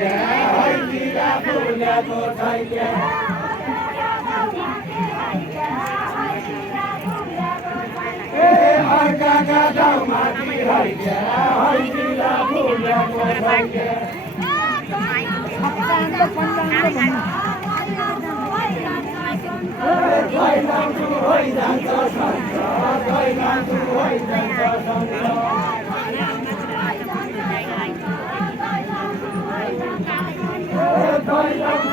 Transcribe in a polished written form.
छैके हैतिरा फुलेको छैके अर्काका ठाउँमाथि हैके हैतिरा फुलेको छैके दैनान्छु होइजान्छ सन्छ दैनान्छु होइजान्छ सन्छ दैनान्छु